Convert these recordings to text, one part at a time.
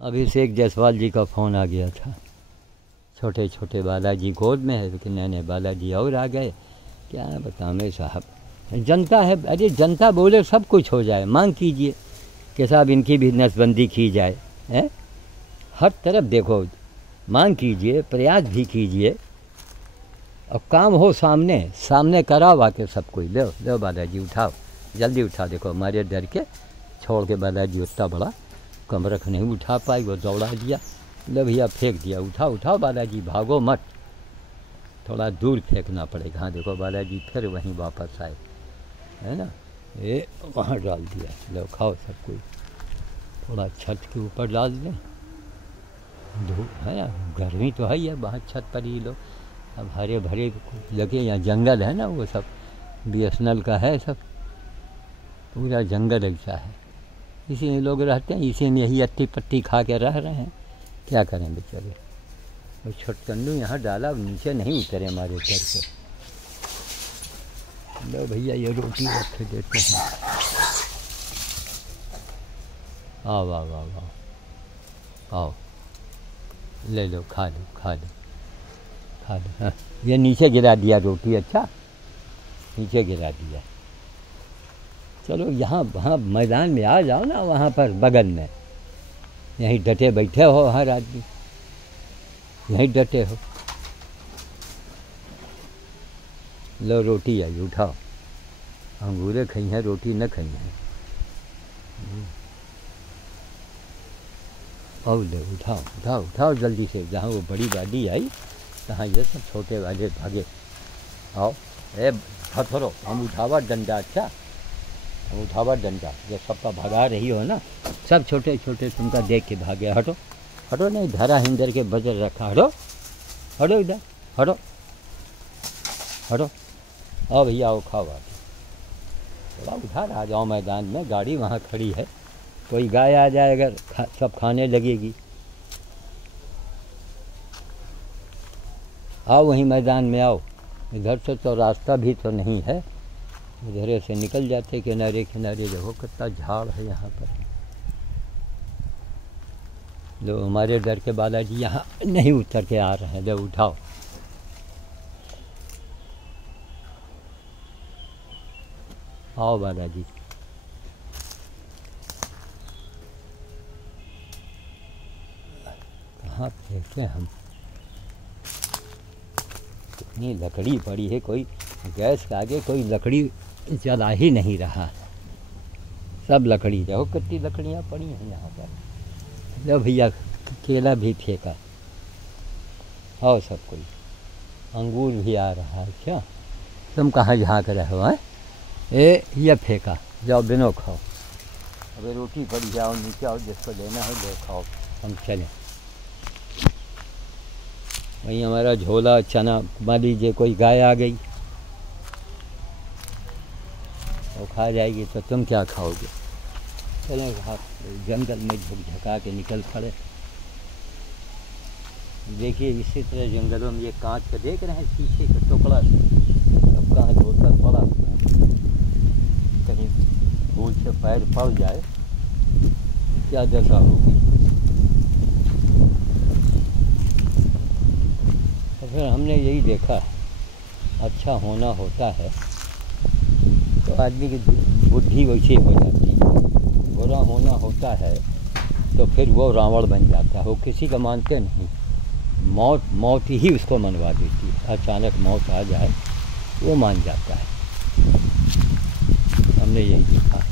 अभिषेक जायसवाल जी का फ़ोन आ गया था। छोटे छोटे बालाजी गोद में है, लेकिन नए नए बालाजी और आ गए। क्या बताएं साहब, जनता है। अरे जनता बोले सब कुछ हो जाए, मांग कीजिए कि साहब इनकी भी नसबंदी की जाए। हैं, हर तरफ देखो, मांग कीजिए, प्रयास भी कीजिए, और काम हो सामने सामने कराओ आके सब कोई। लो लो बालाजी उठाओ, जल्दी उठाओ। देखो हमारे डर के छोड़ के बालाजी उतना बड़ा कमरख नहीं उठा पाई, वो दौड़ा दिया। लो भैया फेंक दिया, उठाओ उठाओ बालाजी, भागो मत, थोड़ा दूर फेंकना पड़ेगा। हाँ देखो बालाजी फिर वहीं वापस आए, है ना, ये वहाँ डाल दिया। लो खाओ सब कोई, थोड़ा छत के ऊपर डाल दें, धूप है ना, गर्मी तो है ही है, वहाँ छत पर ही लो। अब हरे भरे लगे, यहाँ जंगल है ना, वो सब BSNL का है, सब पूरा जंगल ऐसा है, इसी में लोग रहते हैं, इसी में यही अट्टी पट्टी खा के रह रहे हैं। क्या करें बेचारे। और छोटकंडू यहाँ डाला, नीचे नहीं उतरे हमारे घर से। लो भैया ये रोटी रख देते हैं। आओ आओ आओ आओ आओ, ले लो, खा लो खा लो खा लो। हाँ ये नीचे गिरा दिया रोटी, अच्छा नीचे गिरा दिया। चलो यहाँ वहाँ मैदान में आ जाओ ना, वहाँ पर बगल में, यहीं डटे बैठे हो हर आदमी, यहीं डटे हो। लो रोटी आई, उठाओ। अंगूरे खाई हैं, रोटी न खाई हैं। और ले उठाओ उठाओ उठाओ जल्दी से। जहाँ वो बड़ी गाड़ी आई तहाँ ये सब छोटे वाले भागे। आओ ए हथरो, हम उठावा डंडा। अच्छा हम उठावा डंडा, ये सबका भगा रही हो ना, सब छोटे छोटे तुमका देख के भागे। हटो हटो, नहीं धरा हिंदर के बजर रखा। हटो हटो इधर, हटो हटो। आओ भैया आओ, खाओ आके। थोड़ा उधर आ जाओ मैदान में, गाड़ी वहाँ खड़ी है, कोई गाय आ जाए अगर सब खाने लगेगी। आओ वहीं मैदान में आओ। इधर से तो रास्ता भी तो नहीं है, इधर से निकल जाते किनारे किनारे। देखो कितना झाड़ है यहाँ पर। लो हमारे डर के बालाजी यहाँ नहीं उतर के आ रहे हैं। लो उठाओ। आओ बालाजी। कहाँ फेंके हम, कितनी लकड़ी पड़ी है, कोई गैस के आगे कोई लकड़ी जला ही नहीं रहा, सब लकड़ी। देखो कितनी लकड़ियाँ पड़ी हैं यहाँ पर। लो भैया केला भी फेंका। आओ सब कोई, अंगूर भी आ रहा है। क्या तुम कहाँ झाँक रहे हो? हैं ए ये फेंका, जाओ बिनो खाओ। अबे रोटी पड़ी, जाओ नीचे आओ, जिसको लेना है ले खाओ, हम चलें। वहीं हमारा झोला चना, मान लीजिए कोई गाय आ गई वो खा जाएगी तो तुम क्या खाओगे? चलो जंगल में झुकझका के निकल पड़े। देखिए इसी तरह जंगलों में ये कांच का देख रहे हैं, शीशे का टुकड़ा, अब कहाँ धोता पड़ा, कहीं भूल से पैर पड़ जाए क्या दशा होगी। तो फिर हमने यही देखा, अच्छा होना होता है तो आदमी की बुद्धि वैसी हो जाती है, बुरा होना होता है तो फिर वो रावण बन जाता है। वो किसी का मानते नहीं, मौत ही उसको मनवा देती है। अचानक मौत आ जाए वो मान जाता है। हमने यही देखा।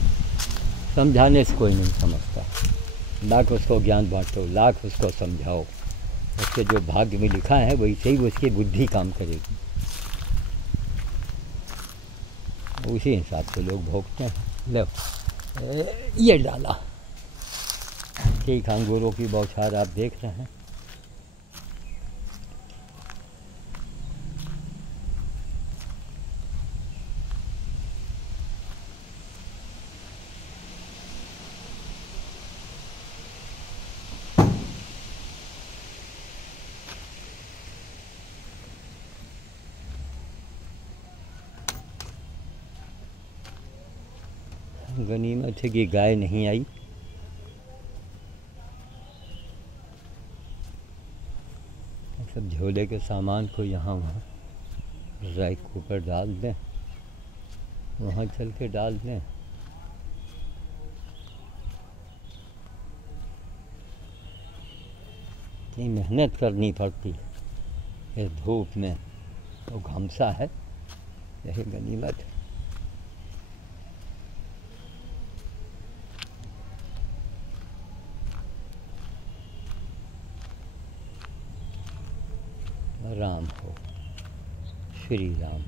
समझाने से कोई नहीं समझता, लाख उसको ज्ञान बांटो, लाख उसको समझाओ, उसके जो भाग्य में लिखा है वैसे ही उसकी बुद्धि काम करेगी, उसी हिसाब से लोग भोगते हैं। लो ये डाला, ठीक अंगूरों की बौछार आप देख रहे हैं। गनीमत है कि गाय नहीं आई, सब झोले के सामान को यहाँ वहाँ रैक के ऊपर डाल दें, वहाँ चल के डाल दें। इतनी मेहनत करनी पड़ती है इस धूप में, तो घमसा है, यही गनीमत है। राम हो, श्री राम।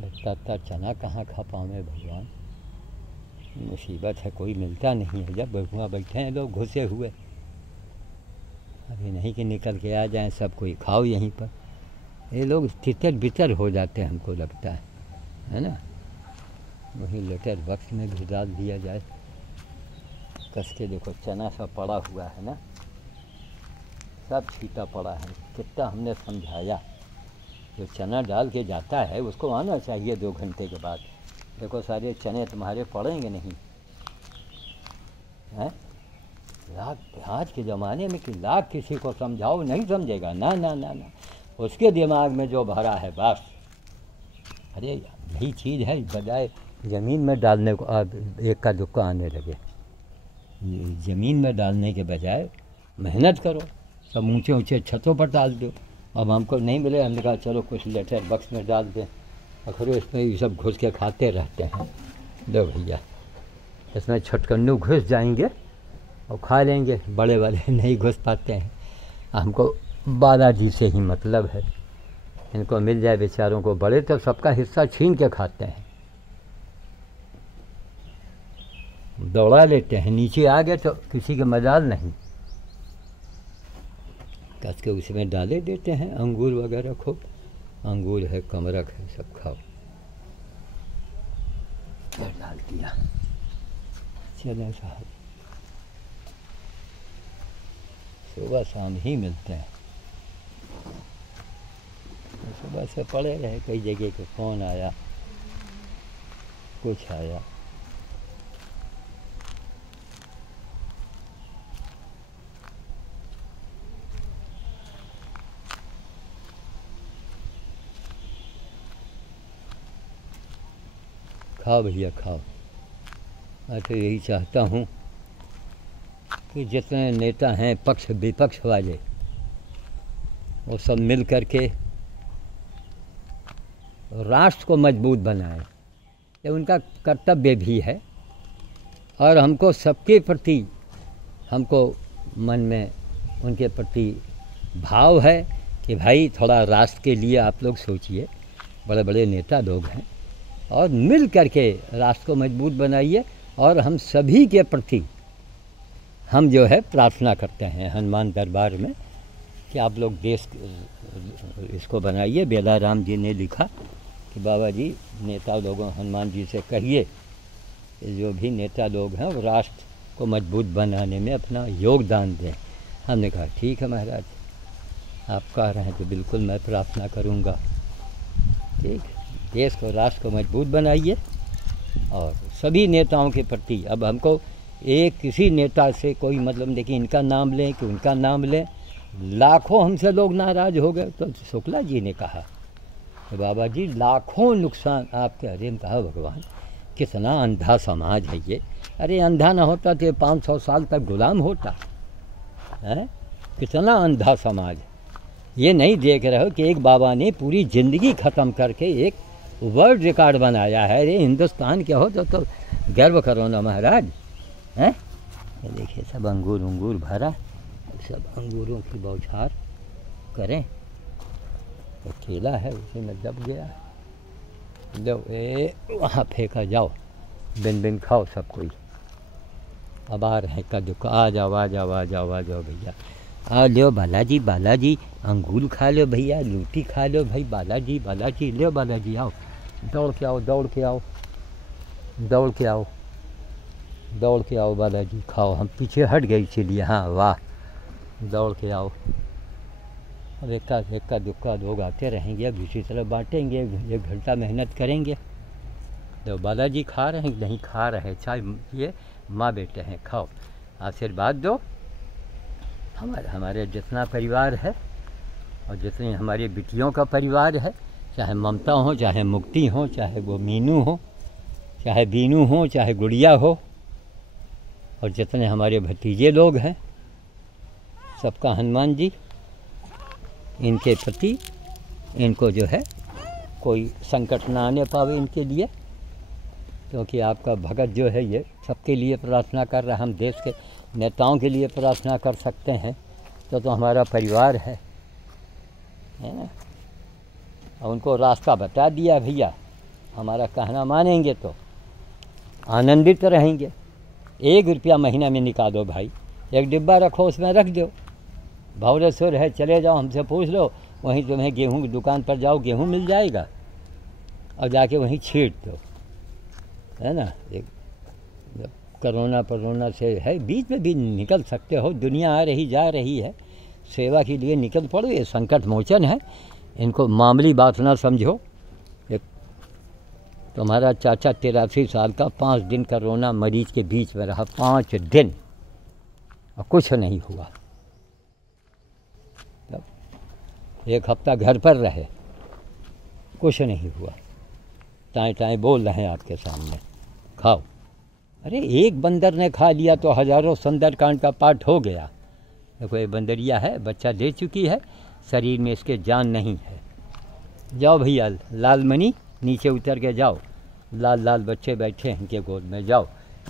बताता चना कहाँ खा पावे भगवान, मुसीबत है, कोई मिलता नहीं है। जब बहुआ बैठे हैं लोग घुसे हुए, अभी नहीं कि निकल के आ जाएं सब कोई खाओ यहीं पर। ये लोग तितर बितर हो जाते हैं, हमको लगता है ना। वहीं लेटर बक्स में भी डाल दिया जाए कस के। देखो चना सब पड़ा हुआ है ना, सब छीटा पड़ा है। कितना हमने समझाया, जो चना डाल के जाता है उसको आना चाहिए 2 घंटे के बाद। देखो सारे चने तुम्हारे पड़ेंगे नहीं हैं। लाख आज के ज़माने में कि लाख किसी को समझाओ नहीं समझेगा, ना ना ना ना। उसके दिमाग में जो भरा है बस। अरे यही चीज़ है, बजाय ज़मीन में डालने को अब एक का दुक्का आने लगे। ज़मीन में डालने के बजाय मेहनत करो, सब ऊंचे ऊंचे छतों पर डाल दो। अब हमको नहीं मिले, हमने कहा चलो कुछ लेटर बक्स में डाल दें। आखिर इसमें ये सब घुस के खाते रहते हैं। दो भैया, इसमें छटकन्नू घुस जाएंगे और खा लेंगे, बड़े वाले नहीं घुस पाते हैं। हमको बालाजी से ही मतलब है, इनको मिल जाए बेचारों को। बड़े तो सबका हिस्सा छीन के खाते हैं, दौड़ा लेते हैं। नीचे आ गए तो किसी के मजाल नहीं, कस के उसमें डाले देते हैं। अंगूर वगैरह खूब, अंगूर है, कमरक है, सब खाओ। डाल दिया। चले साहब, सुबह शाम ही मिलते हैं। सुबह से पड़े रहे, कई जगह के फ़ोन आया, कुछ आया। खाओ भैया खाओ। मैं तो यही चाहता हूँ कि जितने नेता हैं पक्ष विपक्ष वाले, वो सब मिल कर के राष्ट्र को मजबूत बनाएं। ये उनका कर्तव्य भी है। और हमको सबके प्रति, हमको मन में उनके प्रति भाव है कि भाई थोड़ा राष्ट्र के लिए आप लोग सोचिए। बड़े बड़े नेता लोग हैं, और मिल करके राष्ट्र को मजबूत बनाइए। और हम सभी के प्रति हम जो है प्रार्थना करते हैं हनुमान दरबार में कि आप लोग देश इसको बनाइए। बेलाराम जी ने लिखा कि बाबा जी नेता लोगों, हनुमान जी से कहिए जो भी नेता लोग हैं वो राष्ट्र को मजबूत बनाने में अपना योगदान दें। हमने कहा ठीक है महाराज, आप कह रहे हैं तो बिल्कुल मैं प्रार्थना करूँगा। ठीक, देश को, राष्ट्र को मजबूत बनाइए। और सभी नेताओं के प्रति अब हमको एक किसी नेता से कोई मतलब नहीं कि इनका नाम लें कि उनका नाम लें। लाखों हमसे लोग नाराज़ हो गए तो शुक्ला जी ने कहा तो बाबा जी लाखों नुकसान आपके। अरे हम कहा भगवान कितना अंधा समाज है ये। अरे अंधा ना होता तो 500 साल तक गुलाम होता है। कितना अंधा समाज। ये नहीं देख रहे हो कि एक बाबा ने पूरी ज़िंदगी ख़त्म करके एक वर्ल्ड रिकॉर्ड बनाया है। अरे हिंदुस्तान के हो तो गर्व करो ना महाराज, हैं। ये देखिए सब अंगूर अंगूर भरा, सब अंगूरों की बौछार करें। तो केला है उसी में दब गया, लो ए वहाँ फेंका जाओ, बिन बिन खाओ सब कोई। अब आ रहे का दुख, आ जाओ आ जाओ आ जाओ आ जाओ भैया, आ लो बालाजी बालाजी, अंगूर खा लो भैया, लूटी खा लो भाई, बालाजी बालाजी, लो बालाजी आओ, दौड़ के आओ दौड़ के आओ दौड़ के आओ दौड़ के आओ बालाजी, खाओ। हम पीछे हट गए इसीलिए, हाँ वाह, दौड़ के आओ। अब एक्का दुक्का लोग आते रहेंगे, अब इसी तरह बांटेंगे, 1 घंटा मेहनत करेंगे। तो बालाजी खा रहे हैं नहीं खा रहे, चाहे ये माँ बेटे हैं, खाओ, आशीर्वाद दो। हमारे जितना परिवार है और जितनी हमारी बिटियों का परिवार है, चाहे ममता हो, चाहे मुक्ति हो, चाहे वो मीनू हो, चाहे बीनू हो, चाहे गुड़िया हो, और जितने हमारे भतीजे लोग हैं, सबका हनुमान जी इनके प्रति, इनको जो है कोई संकट ना आने पावे इनके लिए, क्योंकि आपका भगत जो है ये सबके लिए प्रार्थना कर रहा है। हम देश के नेताओं के लिए प्रार्थना कर सकते हैं तो हमारा परिवार है ना। और उनको रास्ता बता दिया भैया, हमारा कहना मानेंगे तो आनंदित रहेंगे। 1 रुपया महीना में निकालो भाई, एक डिब्बा रखो, उसमें रख दो, भौरेश्वर है, चले जाओ, हमसे पूछ लो, वहीं तुम्हें गेहूं की दुकान पर जाओ, गेहूं मिल जाएगा, और जाके वहीं छीट दो, है ना। एक कोरोना से है, बीच में भी निकल सकते हो, दुनिया आ रही जा रही है, सेवा के लिए निकल पड़ो, ये संकट मोचन है, इनको मामूली बात ना समझो। एक तुम्हारा चाचा 83 साल का 5 दिन कोरोना मरीज के बीच में रहा, 5 दिन, और कुछ नहीं हुआ। तब 1 हफ्ता घर पर रहे, कुछ नहीं हुआ, टाएं टाएं बोल रहे हैं आपके सामने, खाओ। अरे एक बंदर ने खा लिया तो हजारों सुंदरकांड का पाठ हो गया। देखो ये बंदरिया है, बच्चा दे चुकी है, शरीर में इसके जान नहीं है। जाओ भैया, लाल मनी नीचे उतर के जाओ, लाल लाल बच्चे बैठे हैं इनके गोद में, जाओ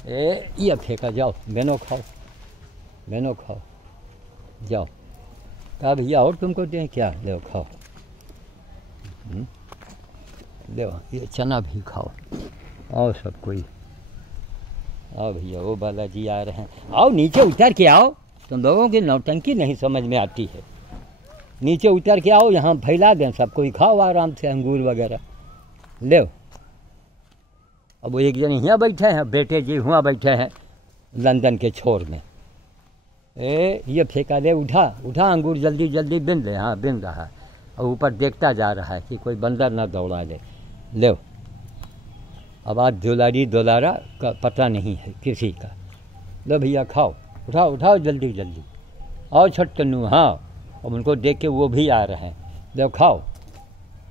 ये फेंका, जाओ बहनों खाओ, बहनों खाओ, जाओ। कहा भैया और तुमको दें क्या, ले खाओ, ले ये चना भी खाओ, आओ सब कोई, आओ भैया, वो बालाजी आ रहे हैं, आओ नीचे उतर के आओ, तुम लोगों की नौटंकी नहीं समझ में आती है, नीचे उतर के आओ, यहाँ फैला दें, सब कोई खाओ आराम से, अंगूर वगैरह ले। अब वो एक जन यहाँ बैठे हैं, बेटे जी हुआ बैठे हैं लंदन के छोर में, ये फेंका, ले उठा उठा अंगूर, जल्दी जल्दी बिन ले, हाँ बिन रहा है, और ऊपर देखता जा रहा है कि कोई बंदर ना दौड़ा ले, ले। अब आज दुलारी दुलारा का पता नहीं है किसी का, लो भैया खाओ, उठाओ उठाओ जल्दी जल्दी, आओ छटकन्नू, हाँ। अब उनको देख के वो भी आ रहे हैं, लो खाओ,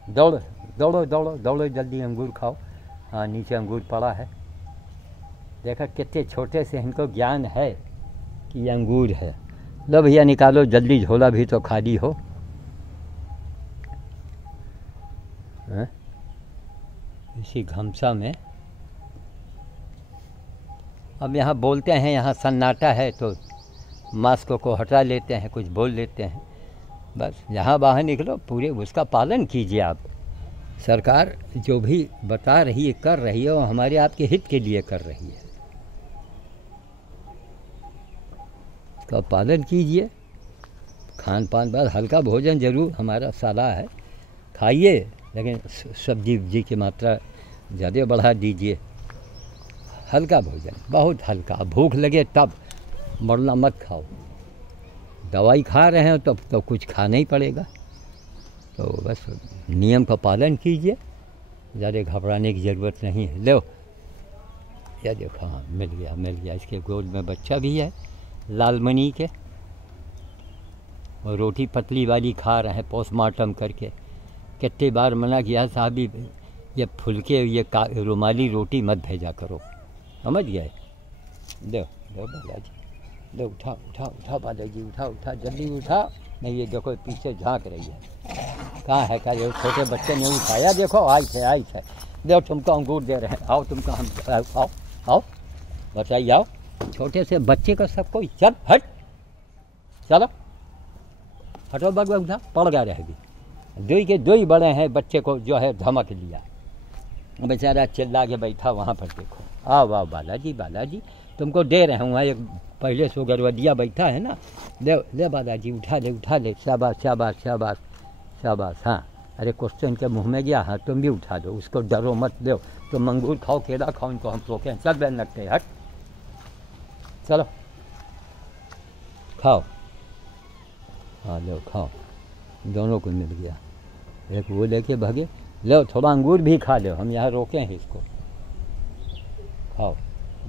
दौड़ो दौड़ो दौड़ो दौड़ो जल्दी, अंगूर खाओ, हाँ नीचे अंगूर पड़ा है, देखा कितने छोटे से इनको ज्ञान है कि ये अंगूर है। लो भैया निकालो जल्दी, झोला भी तो खाली हो, है? इसी घमसा में अब यहाँ बोलते हैं, यहाँ सन्नाटा है तो मास्क को हटा लेते हैं, कुछ बोल लेते हैं, बस यहाँ बाहर निकलो, पूरे उसका पालन कीजिए आप। सरकार जो भी बता रही है, कर रही है, वो हमारे आपके हित के लिए कर रही है, उसका पालन कीजिए। खान पान बाद हल्का भोजन जरूर हमारा सलाह है, खाइए, लेकिन सब्जी उब्जी की मात्रा ज़्यादा बढ़ा दीजिए, हल्का भोजन, बहुत हल्का, भूख लगे तब, मरना मत खाओ, दवाई खा रहे हैं तो कुछ खाना ही पड़ेगा, तो बस नियम का पालन कीजिए, ज़्यादा घबराने की ज़रूरत नहीं है। लो या देखो, हाँ मिल गया, इसके गोद में बच्चा भी है लालमणि के, और रोटी पतली वाली खा रहे हैं पोस्टमार्टम करके। कितनी बार मना किया साहब, ये फुलके ये रुमाली रोटी मत भेजा करो, समझ गए। दो बालाजी, दो उठा बालाजी, उठा जल्दी उठा, नहीं ये देखो पीछे झांक रही है, कहाँ है क्या, छोटे बच्चे ने उठाया, देखो आई थे, देखो तुमको अंगूर दे रहे हैं, आओ तुमको हम, आओ बताइए, आओ, छोटे से बच्चे का सब कोई, चल हट, चलो हटो बगवा, उठा पड़ गया रहेगी, दो ही बड़े हैं, बच्चे को जो है धमक लिया, बेचारा चिल्ला के बैठा वहाँ पर, देखो आओ बालाजी तुमको दे रहे हैं, वहाँ एक पहले से गरवदिया बैठा है ना, ले बालाजी उठा ले, शाबाश, हाँ। अरे क्वेश्चन के मुँह में गया, हाँ तुम भी उठा दो, उसको डरो मत, दो तुम अंगूर खाओ, केला खाओ, इनको हम रोकें, चल बहन लगते, हट चलो खाओ, हाँ लो खाओ, दोनों को मिल गया, एक वो लेके भागे, लो थोड़ा अंगूर भी खा लो, हम यहाँ रोके हैं इसको, खाओ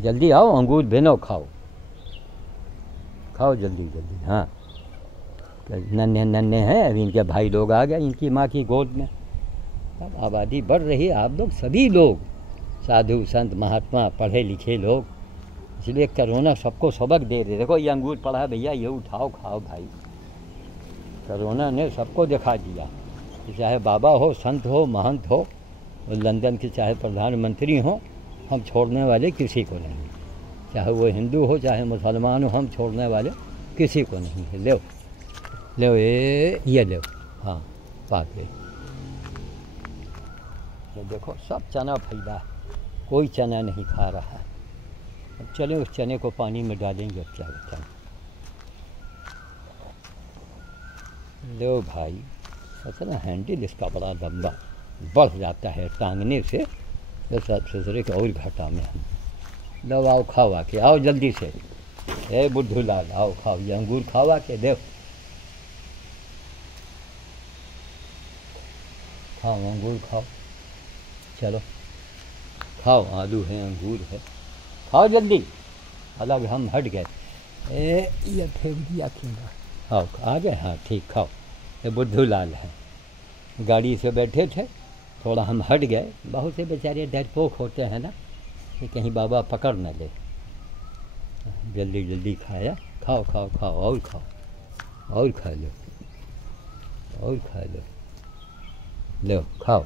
जल्दी, आओ अंगूर बहनों खाओ जल्दी, हाँ नन्हे नन्हे हैं, अभी इनके भाई लोग आ गए इनकी माँ की गोद में। अब आबादी बढ़ रही है, आप लोग सभी लोग साधु संत महात्मा पढ़े लिखे लोग, इसलिए कोरोना सबको सबक दे रहे। देखो ये अंगूर पड़ा है भैया, ये उठाओ खाओ भाई। कोरोना ने सबको दिखा दिया कि चाहे बाबा हो, संत हो, महंत हो, लंदन के चाहे प्रधानमंत्री हों, हम छोड़ने वाले किसी को नहीं। चाहे वो हिंदू हो चाहे मुसलमान हो, हम छोड़ने वाले किसी को नहीं है। लो लो ये लो, हाँ पाक ले। ये देखो सब चना फैला, कोई चना नहीं खा रहा है। अब चले उस चने को पानी में डालेंगे, अब क्या होता है। लो भाई, असल हैंडल इसका बड़ा लंबा बढ़ जाता है टांगने से, तो सब सोच कि और घाटा में हम। लो आओ खाओ आके, आओ जल्दी से। ए बुद्धू लाल आओ खाओ, ये अंगूर खाओ आके, दो खाओ अंगूर खाओ, चलो खाओ, आलू है अंगूर है, खाओ जल्दी। अलग हम हट गए, ये फेंक दिया खींगा। आओ आ गए, हाँ ठीक खाओ। ये बुद्धू लाल है, गाड़ी से बैठे थे, थोड़ा हम हट गए। बहुत से बेचारे डरपोक होते हैं ना कि कहीं बाबा पकड़ न ले। जल्दी जल्दी खाया, खाओ खाओ खाओ और खाओ, और खा लो, और खा लो, लो खाओ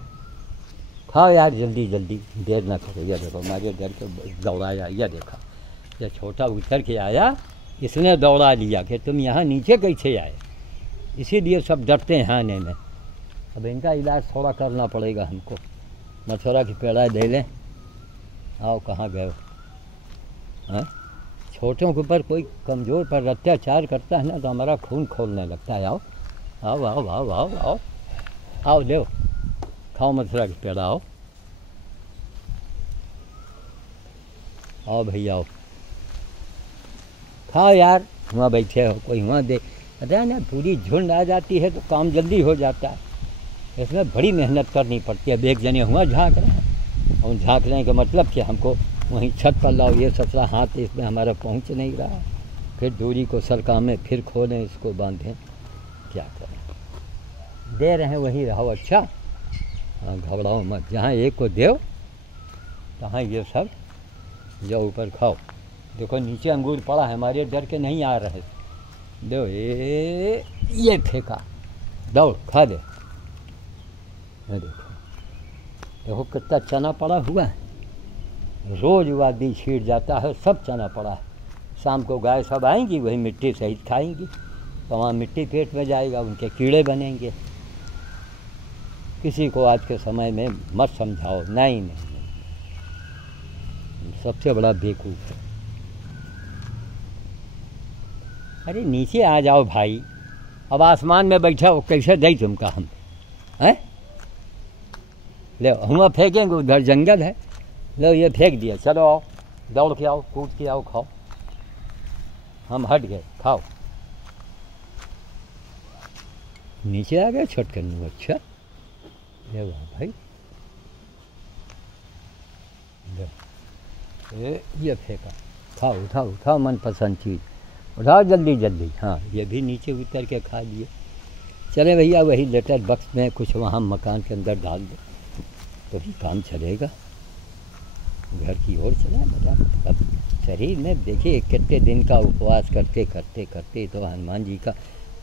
खाओ यार जल्दी जल्दी, देर ना करो। यह देखो हमारे डर के दौड़ाया, यह देखा यह छोटा उतर के आया, इसने दौड़ा लिया कि तुम यहाँ नीचे कैसे आए। इसीलिए सब डरते हैं आने में। अब इनका इलाज थोड़ा करना पड़ेगा हमको, मथुरा की पेड़ा दे लें। आओ कहाँ गए हो, हाँ? छोटों के ऊपर कोई कमज़ोर पर अत्याचार करता है ना तो हमारा खून खोलने लगता है। आओ आओ आओ आओ आओ आओ आओ, ले खाओ मथुरा की पेड़ा, आओ आओ भैया आओ, खाओ यार। वहाँ बैठे हो, कोई वहाँ दे, पता है ना पूरी झुंड आ जाती है तो काम जल्दी हो जाता है। इसमें बड़ी मेहनत करनी पड़ती है। अब एक जने हुआ झाँक रहे हैं, और झाँकने का मतलब कि हमको वहीं छत पर लाओ, ये ससरा हाथ इसमें हमारा पहुंच नहीं रहा, फिर दूरी को सरका में फिर खोलें, इसको बांधें, क्या करें। दे रहे हैं वही रहो, अच्छा हाँ घबराओ मत, जहाँ एक को दो तहाँ ये सब जो ऊपर खाओ। देखो नीचे अंगूर पड़ा है, हमारे डर के नहीं आ रहे। दो ये फेंका, दौड़ खा दे। देखो देखो कितना चना पड़ा हुआ है, रोज वादी छीट जाता है, सब चना पड़ा है। शाम को गाय सब आएंगी, वही मिट्टी सहित खाएंगी, तो वहाँ मिट्टी पेट में जाएगा, उनके कीड़े बनेंगे। किसी को आज के समय में मत समझाओ, नहीं नहीं, सबसे बड़ा बेवकूफ़ है। अरे नीचे आ जाओ भाई, अब आसमान में बैठा हो, कैसे दे तुमका हम, हैं? ले हुआ फेंकेंगे, उधर जंगल है। लो ये फेंक दिया, चलो आओ दौड़ के आओ, कूद के आओ, खाओ। हम हट गए, खाओ। नीचे आ गए छोटकन्नू, अच्छा ले वाह भाई, ये फेंका, खाओ उठाओ उठाओ, मनपसंद चीज़ उठाओ जल्दी जल्दी। हाँ ये भी नीचे उतर के खा लिए। चले भैया वही लेटर बक्स में कुछ वहाँ मकान के अंदर डाल दो तो भी काम चलेगा, घर की ओर चला बेटा। अब शरीर में देखिए कितने दिन का उपवास करते करते करते तो हनुमान जी का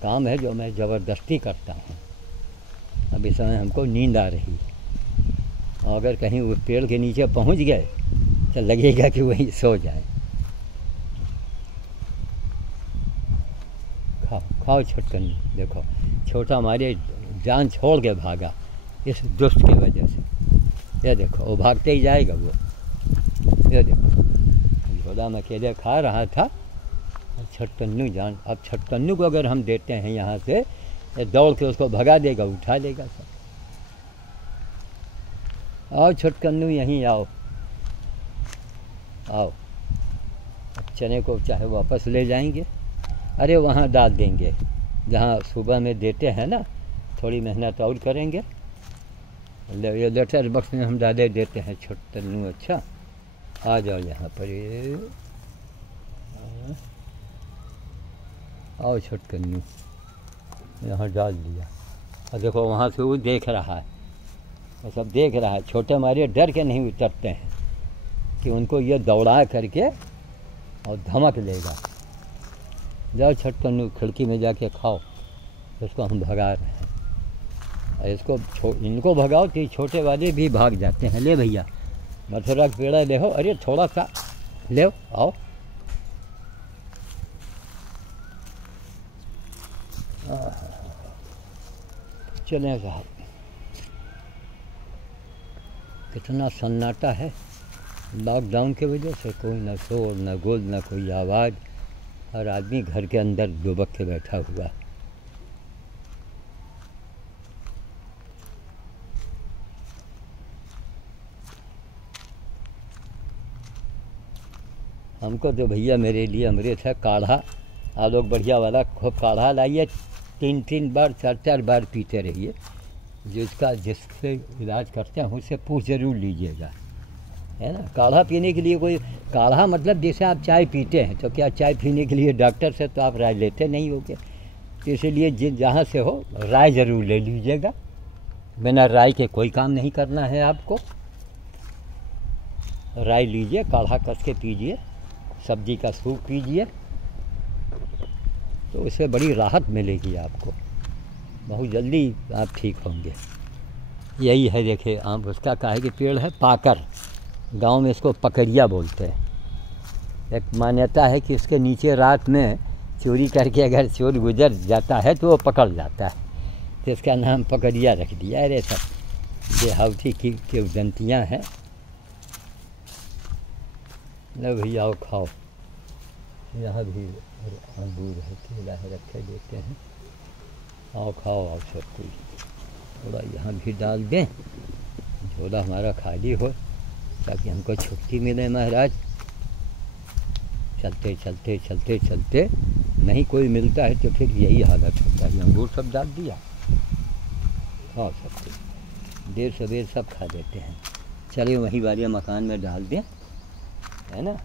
काम है जो मैं ज़बरदस्ती करता हूँ। अब इस समय हमको नींद आ रही है, और अगर कहीं वो पेड़ के नीचे पहुँच गए तो लगेगा कि वहीं सो जाए। खाओ खाओ छोटकन्नू, देखो छोटा हमारे जान छोड़ के भागा इस दुष्ट की वजह से। ये देखो वो भागते ही जाएगा वो, ये देखो झोला में अकेले खा रहा था, छोटकन्नू जान। अब छोटकन्नू को अगर हम देते हैं यहाँ से, दौड़ के उसको भगा देगा, उठा लेगा सब। आओ छोटकन्नू यहीं आओ, आओ। अब चने को चाहे वापस ले जाएंगे, अरे वहाँ डाल देंगे जहाँ सुबह में देते हैं ना, थोड़ी मेहनत और करेंगे। ये लेटर बॉक्स में हम डाले देते हैं छोटकन्नू, अच्छा आ जाओ यहाँ पर, आओ छोटकन्नू, यहाँ डाल दिया। और देखो वहाँ से वो देख रहा है, वो सब देख रहा है। छोटे हमारे डर के नहीं उतरते हैं कि उनको ये दौड़ा करके और धमक लेगा। जाओ छटकन खिड़की में जाके खाओ, उसको हम भगा रहे हैं। और इसको इनको भगाओ तो छोटे वाले भी भाग जाते हैं। ले भैया मथुरा का पेड़ा ले हो, अरे थोड़ा सा ले आओ। चलें साहब, कितना सन्नाटा है लॉकडाउन की वजह से। कोई न शोर न गुल न कोई आवाज़, हर आदमी घर के अंदर दुबक के बैठा हुआ। हमको तो भैया मेरे लिए अमृत है काढ़ा। आप लोग बढ़िया वाला खूब काढ़ा लाइए, 3 बार 4 बार पीते रहिए। जिससे इलाज करते हैं उससे पूछ जरूर लीजिएगा, है ना। काढ़ा पीने के लिए कोई काढ़ा मतलब जैसे आप चाय पीते हैं तो क्या चाय पीने के लिए डॉक्टर से तो आप राय लेते नहीं होगे, तो इसीलिए जहाँ से हो राय ज़रूर ले लीजिएगा। बिना राय के कोई काम नहीं करना है आपको। राय लीजिए, काढ़ा कस के पीजिए, सब्जी का सूप पीजिए, तो उससे बड़ी राहत मिलेगी आपको। बहुत जल्दी आप ठीक होंगे। यही है, देखिए आम उसका काहे कि पेड़ है पाकर, गांव में इसको पकड़िया बोलते हैं। एक मान्यता है कि इसके नीचे रात में चोरी करके अगर चोर गुजर जाता है तो वो पकड़ जाता है, तो इसका नाम पकड़िया रख दिया। अरे सब देहावती की उदंतियाँ हैं। लो भैया आओ खाओ। यहाँ भी अंगूर है, केला है, रखे देते हैं। आओ खाओ आओ सब कुछ। थोड़ा यहाँ भी डाल दें, झोला हमारा खाली हो, ताकि हमको छुट्टी मिले महाराज। चलते चलते चलते चलते नहीं कोई मिलता है तो फिर यही हालत होता है। अंगूर सब डाल दिया, खाओ सब कुछ, देर सवेर सब खा लेते हैं। चलिए वही वाले मकान में डाल दें, है ना।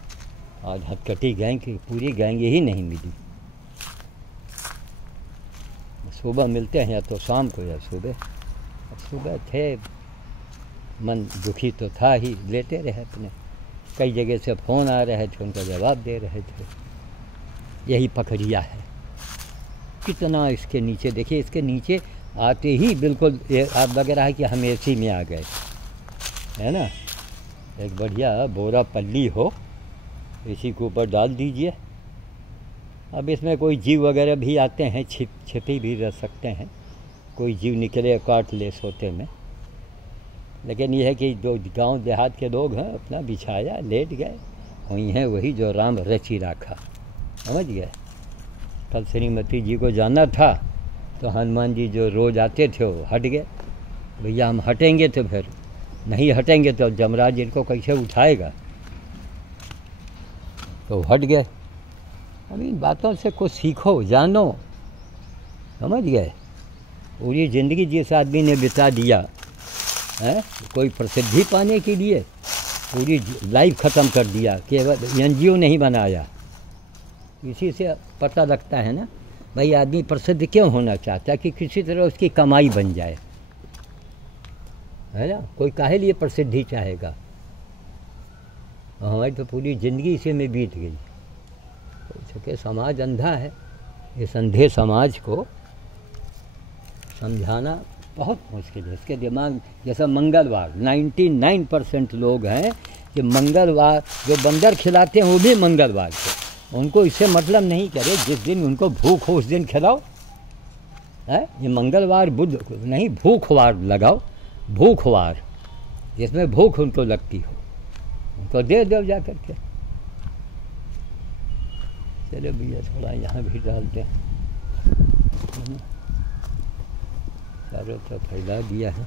आज हथकटी गैंग की पूरी गैंग यही नहीं मिली। सुबह मिलते हैं या तो शाम को या सुबह। अब सुबह थे, मन दुखी तो था ही, लेते रहे अपने। कई जगह से फ़ोन आ रहे थे, उनका जवाब दे रहे थे। यही पकड़िया है। कितना इसके नीचे देखिए, इसके नीचे आते ही बिल्कुल आप लग रहा है कि हम एसी में आ गए, है ना। एक बढ़िया बोरा पल्ली हो, इसी के ऊपर डाल दीजिए। अब इसमें कोई जीव वगैरह भी आते हैं, छिपी भी रह सकते हैं, कोई जीव निकले काट ले सोते में। लेकिन यह है कि जो गांव देहात के लोग हैं अपना बिछाया लेट गए, वही हैं वही जो राम रची राखा, समझ गए। कल श्रीमती जी को जाना था तो हनुमान जी जो रोज़ आते थे वो हट गए। भैया हम हटेंगे तो फिर नहीं हटेंगे तो जमराज इनको कैसे उठाएगा, तो हट गए। अब इन बातों से कुछ सीखो, जानो, समझ गए। पूरी ज़िंदगी जिस आदमी ने बिता दिया है कोई प्रसिद्धि पाने के लिए, पूरी लाइफ ख़त्म कर दिया, केवल एनजीओ नहीं बनाया। इसी से पता लगता है ना भाई आदमी प्रसिद्ध क्यों होना चाहता है, कि किसी तरह उसकी कमाई बन जाए, है ना। कोई काहे लिए प्रसिद्धि चाहेगा। हमारी तो पूरी ज़िंदगी इसी में बीत गई। तो समाज अंधा है, इस अंधे समाज को समझाना बहुत मुश्किल है। इसके दिमाग जैसा मंगलवार 99% लोग हैं कि मंगलवार जो बंदर खिलाते हैं वो भी मंगलवार को, उनको इससे मतलब नहीं करे। जिस दिन उनको भूख हो उस दिन खिलाओ, है। ये मंगलवार बुध नहीं, भूखवार लगाओ, भूखवार जिसमें भूख उनको लगती हो उनको दे दो जा करके। चलो भैया थोड़ा यहाँ भी डाल दें, चारों तरफ फैला दिया है।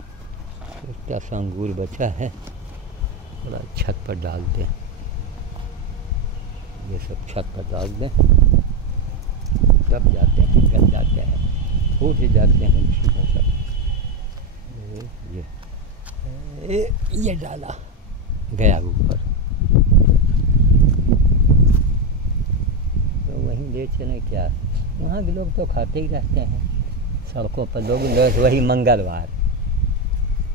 उसका सा अंगूर बचा है, थोड़ा छत पर डाल दें, ये सब छत पर डाल दें। दब जाते हैं, गल जाते हैं, फूट जाते हैं सीधा सब। ये डाला गया ऊपर, तो वहीं ले चलें क्या। वहाँ के लोग तो खाते ही रहते हैं, सड़कों पर लोग वही मंगलवार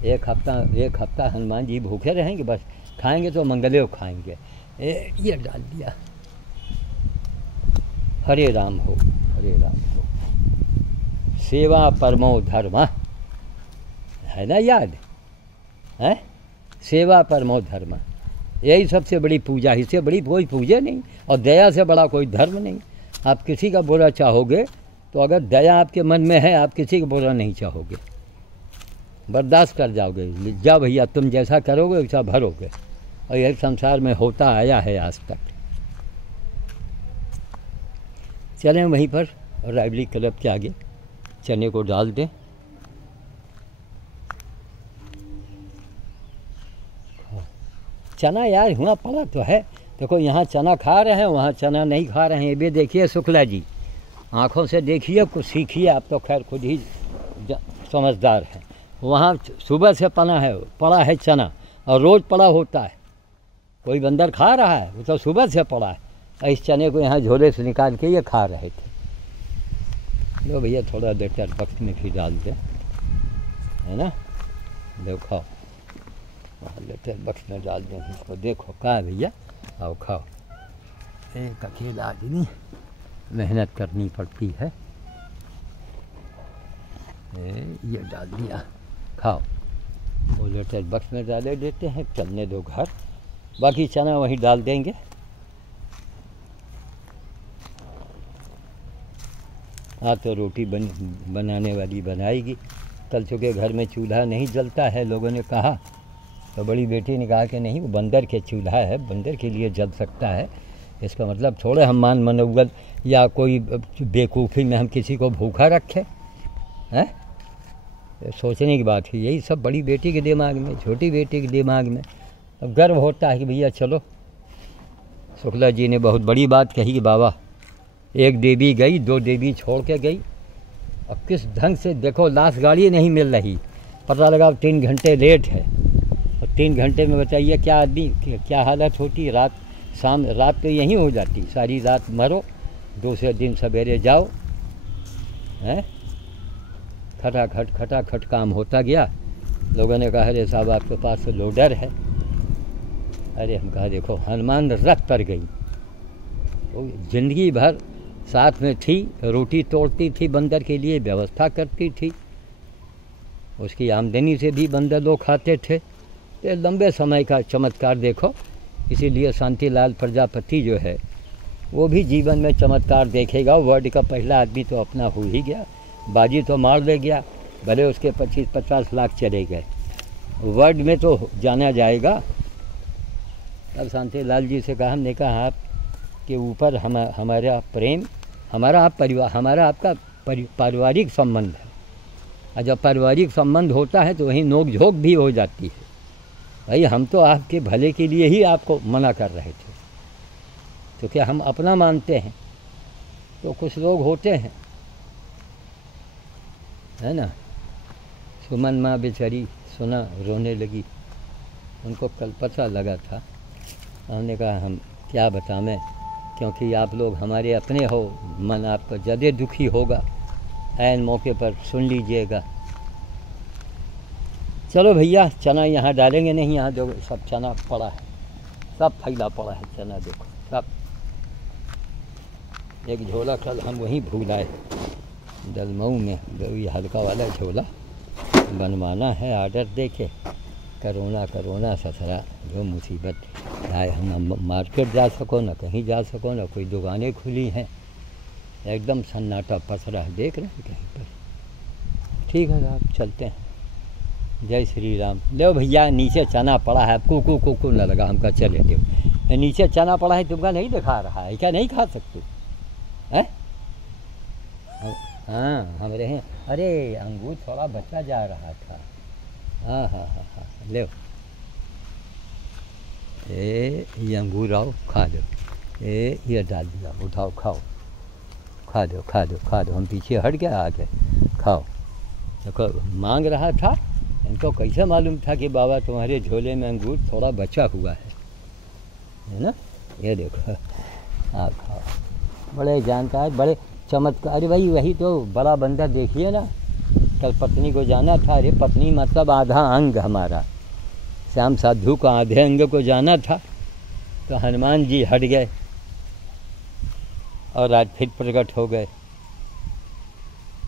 एक हफ्ता हनुमान जी भूखे रहेंगे, बस खाएंगे तो मंगले को खाएंगे। ये डाल दिया। हरे राम हो, हरे राम हो। सेवा परमो धर्म है ना, याद है? सेवा परमो धर्म, यही सबसे बड़ी पूजा, इससे बड़ी कोई पूजा नहीं और दया से बड़ा कोई धर्म नहीं। आप किसी का बुरा चाहोगे तो अगर दया आपके मन में है, आप किसी का बुरा नहीं चाहोगे, बर्दाश्त कर जाओगे। जा भैया, तुम जैसा करोगे वैसा भरोगे, और यही संसार में होता आया है आज तक। चलें वहीं पर राइवली क्लब के आगे चने को डाल दें। चना यार हुआ पड़ा तो है, देखो यहाँ चना खा रहे हैं, वहाँ चना नहीं खा रहे हैं। ये देखिए शुक्ला जी, आँखों से देखिए, कुछ सीखिए। आप तो खैर खुद ही समझदार हैं। वहाँ सुबह से पड़ा है चना, और रोज़ पड़ा होता है। कोई बंदर खा रहा है, वो तो सुबह से पड़ा है। और इस चने को यहाँ झोले से निकाल के ये खा रहे थे। लो भैया, थोड़ा लेटर बक्स में भी डाल दें, है ना। देखो लेटर बक्स में डाल दें इसको। देखो कहा भैया, आओ खाओ। एक अकेला आदमी, मेहनत करनी पड़ती है। ये डाल दिया, खाओ। वो लेटर बक्स में डाले देते हैं, चलने दो घर। बाकी चना वहीं डाल देंगे। आज तो रोटी बनाने वाली बनाएगी। कल चूँकि घर में चूल्हा नहीं जलता है, लोगों ने कहा, तो बड़ी बेटी ने कहा कि नहीं, वो बंदर के चूल्हा है, बंदर के लिए जल सकता है। इसका मतलब थोड़े हम मान मनोवत या कोई बेवकूफ़ी में हम किसी को भूखा रखें, हैं? सोचने की बात है। यही सब बड़ी बेटी के दिमाग में, छोटी बेटी के दिमाग में। अब गर्व होता है कि भैया चलो। शुक्ला जी ने बहुत बड़ी बात कही कि बाबा, एक देवी गई, 2 देवी छोड़ के गई, और किस ढंग से देखो, लाश गाड़ी नहीं मिल रही। पता लगा 3 घंटे लेट है, और 3 घंटे में बताइए क्या आदमी क्या हालत होती। रात तो यहीं हो जाती, सारी रात मरो, दूसरे दिन सवेरे जाओ, हैं? खटाखट काम होता गया। लोगों ने कहा, अरे साहब आपके पास तो लोडर है। अरे हम कहा, देखो हनुमान रथ पर गई, तो ज़िंदगी भर साथ में थी, रोटी तोड़ती थी, बंदर के लिए व्यवस्था करती थी, उसकी आमदनी से भी बंदर लोग खाते थे। तो लंबे समय का चमत्कार देखो। इसीलिए शांतिलाल प्रजापति जो है, वो भी जीवन में चमत्कार देखेगा। वर्ल्ड का पहला आदमी तो अपना हो ही गया, बाजी तो मार ले गया, भले उसके 25-50 लाख चले गए, वर्ल्ड में तो जाना जाएगा। तब शांतिलाल जी से कहा, हमने कहा आपके ऊपर हमारा प्रेम, हमारा आपका पारिवारिक संबंध है, और जब पारिवारिक संबंध होता है तो वहीं नोक झोंक भी हो जाती है। भाई हम तो आपके भले के लिए ही आपको मना कर रहे थे, तो क्या हम अपना मानते हैं? तो कुछ लोग होते हैं, है ना। सुमन माँ बेचारी सुना, रोने लगी। उनको कल पता लगा था। हमने कहा हम क्या बताएं, क्योंकि आप लोग हमारे अपने हो, मन आपका ज़्यादा दुखी होगा। ऐन मौके पर सुन लीजिएगा। चलो भैया, चना यहाँ डालेंगे नहीं, यहाँ जो सब चना पड़ा है, सब फैला पड़ा है चना, देखो सब। एक झोला कल हम वहीं भूल आए दलमऊ में, ये हल्का वाला झोला बनवाना है ऑर्डर दे के। करोना ससरा जो मुसीबत आए, हम मार्केट जा सको ना, कहीं जा सको ना, कोई दुकानें खुली हैं, एकदम सन्नाटा पसरा है, देख रहे हैं कहीं पर। ठीक है साहब, चलते हैं। जय श्री राम। लो भैया, नीचे चना पड़ा है, कुकू न लगा, हमका चले दो। नीचे चना पड़ा है, तुमका नहीं दिखा रहा है क्या? नहीं खा सकते हैं? हाँ हमारे हैं। अरे अंगूर थोड़ा बच्चा जा रहा था। हाँ, ले ये अंगूर आओ, खा दो। ये डाल दिया, उठाओ खाओ, खा दो। हम पीछे हट गए, आगे खाओ। देखो मांग रहा था, इनको कैसे मालूम था कि बाबा तुम्हारे झोले में अंगूर थोड़ा बचा हुआ है ना। ये देखो, आप खाओ। बड़े जानकार, बड़े चमत्कार। भाई वही तो बड़ा बंदा देखिए ना, कल पत्नी को जाना था। अरे पत्नी मतलब आधा अंग हमारा, श्याम साधु को आधे अंग को जाना था, तो हनुमान जी हट गए और आज फिर प्रकट हो गए।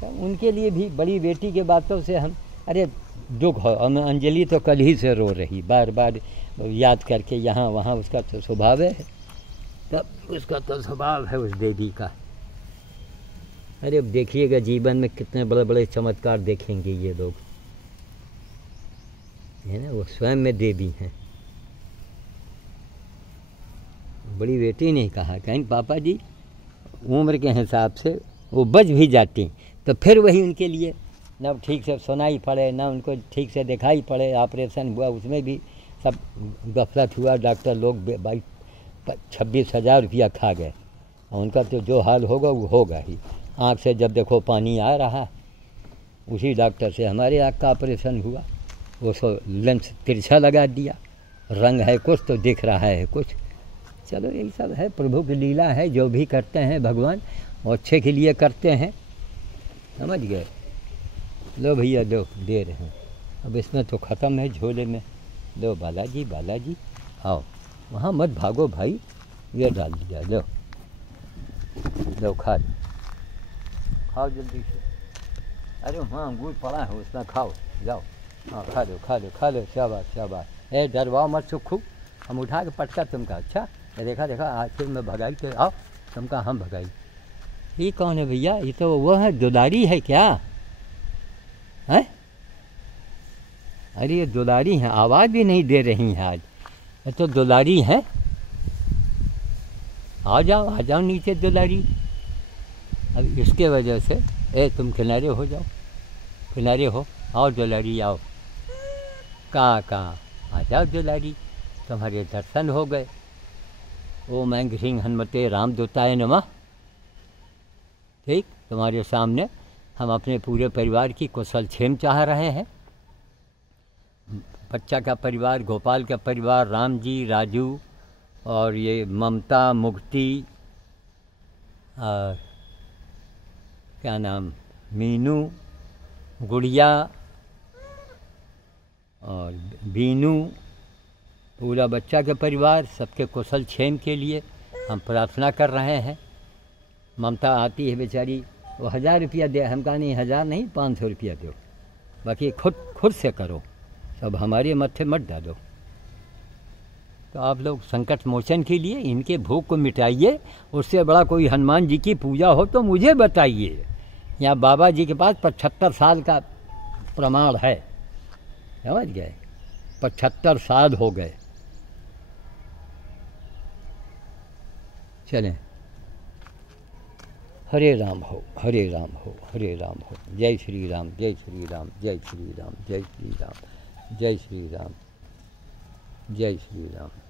तो उनके लिए भी बड़ी बेटी के बातों से हम अरे दुख हो। अंजलि तो कल ही से रो रही, बार बार याद करके यहाँ वहाँ। उसका तो स्वभाव है, तब उसका तो स्वभाव है उस देवी का। अरे अब देखिएगा जीवन में कितने बड़े बड़े चमत्कार देखेंगे ये लोग, है ना। वो स्वयं में देवी हैं। बड़ी बेटी ने कहा कहीं पापा जी उम्र के हिसाब से वो बच भी जाती, तो फिर वही उनके लिए ना ठीक से सुनाई पड़े, ना उनको ठीक से दिखाई पड़े। ऑपरेशन हुआ उसमें भी सब गफलत हुआ, डॉक्टर लोग 26,000 रुपया खा गए। और उनका तो जो हाल होगा वो होगा ही। आँख से जब देखो पानी आ रहा, उसी डॉक्टर से हमारे आँख का ऑपरेशन हुआ। वो सो लेंस तिरछा लगा दिया, रंग है कुछ तो दिख रहा है कुछ। चलो यही सब है, प्रभु की लीला है। जो भी करते हैं भगवान और अच्छे के लिए करते हैं, समझ गए। लो भैया दो, दे रहे हैं। अब इसमें तो ख़त्म है झोले में। लो बालाजी, बालाजी आओ, वहाँ मत भागो भाई, ये डाल दिया। लो लो खा लो, खाओ जल्दी से। अरे वहाँ अंगूर पड़ा है उसमें खाओ, जाओ। हाँ खा लो खा लो खा लो, शाबाश शाबाश। ए डरवाओ मत सुखू, हम उठा के पटका तुमका। अच्छा देखा देखा आज फिर मैं भगाई के आओ तुमका, हम भगाई। ये कौन है भैया? ये तो वो है, दुलारी है क्या है? अरे ये दुलारी हैं, आवाज़ भी नहीं दे रही हैं आज। ये तो दुलारी हैं। आ जाओ नीचे दुलारी। अब इसके वजह से तुम किनारे हो जाओ, किनारे हो। आओ दुलारी आओ। कहाँ आ जाओ दुलारी, तुम्हारे दर्शन हो गए। ओम ऐं ह्रीं हनुमते रामदूताय नमः। ठीक, तुम्हारे सामने हम अपने पूरे परिवार की कुशल क्षेम चाह रहे हैं। बच्चा का परिवार, गोपाल का परिवार, राम जी, राजू और ये ममता, मुक्ति और क्या नाम, मीनू, गुड़िया और बीनू, पूरा बच्चा के परिवार, सबके कुशल क्षेम के लिए हम प्रार्थना कर रहे हैं। ममता आती है बेचारी, वो 1000 रुपया दे, हम कहा नहीं 1000 नहीं 500 रुपया दो, बाकी खुद से करो, सब हमारे मत्थे मत डालो। तो आप लोग संकट मोचन के लिए इनके भूख को मिटाइए। उससे बड़ा कोई हनुमान जी की पूजा हो तो मुझे बताइए। यहाँ बाबा जी के पास 75 साल का प्रमाण है, समझ गए। 75 साल हो गए। चलें, हरे राम हो, हरे राम हो, हरे राम हो। जय श्री राम, जय श्री राम, जय श्री राम, जय श्री राम, जय श्री राम, जय श्री राम।